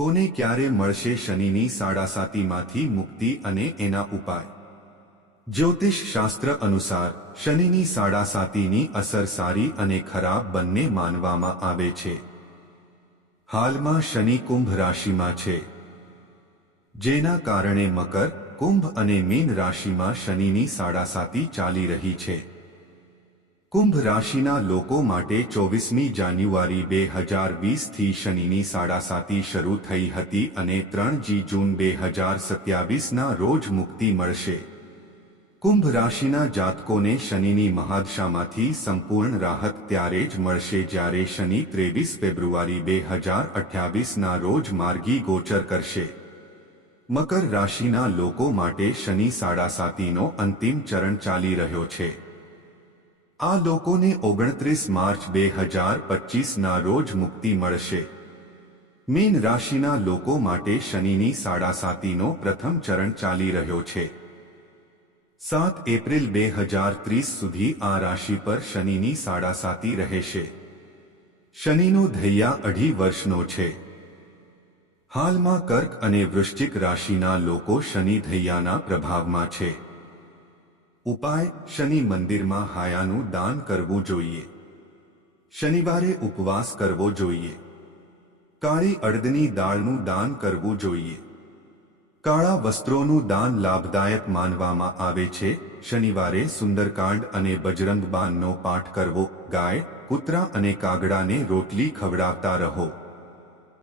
કોને ક્યારે મળશે શનિની સાડાસાતીમાંથી મુક્તિ અને એના ઉપાય? જ્યોતિષ શાસ્ત્ર અનુસાર શનિની સાડાસાતીની અસર સારી અને ખરાબ બંને માનવામાં આવે છે. હાલમાં શનિ કુંભ રાશિમાં છે, જેના કારણે મકર, કુંભ અને મીન રાશિમાં શનિની સાડાસાતી ચાલી રહી છે. કુંભ રાશિના લોકો માટે 24મી જાન્યુઆરી 2020થી શનિની સાડાસાતી શરૂ થઈ હતી અને 3 જૂન 2027ના રોજ મુક્તિ મળશે. કુંભ રાશિના જાતકોને શનિની મહાદશામાંથી સંપૂર્ણ રાહત ત્યારે જ મળશે જ્યારે શનિ 23 ફેબ્રુઆરી 2028ના રોજ માર્ગી ગોચર કરશે. મકર રાશિના લોકો માટે શનિ સાડાસાતીનો અંતિમ ચરણ ચાલી રહ્યો છે. આ લોકોને 29 માર્ચ 2025ના રોજ મુક્તિ મળશે. મીન રાશિના લોકો માટે શનિની સાડાસાતીનો પ્રથમ ચરણ ચાલી રહ્યો છે. 7 એપ્રિલ 2030 સુધી આ રાશિ પર શનિની સાડાસાતી રહેશે. શનિનો ધૈયા 2.5 વર્ષનો છે. હાલમાં કર્ક અને વૃશ્ચિક રાશિના લોકો શનિ ધૈયાના પ્રભાવમાં છે. ઉપાય: શનિ મંદિરમાં હાયાનું દાન કરવું જોઈએ. શનિવારે ઉપવાસ કરવો જોઈએ. કાળી અડદની દાળનું દાન કરવું જોઈએ. કાળા વસ્ત્રોનું દાન લાભદાયક માનવામાં આવે છે. શનિવારે સુંદરકાંડ અને બજરંગ બાનનો પાઠ કરવો. ગાય, કૂતરા અને કાગડાને રોટલી ખવડાવતા રહો.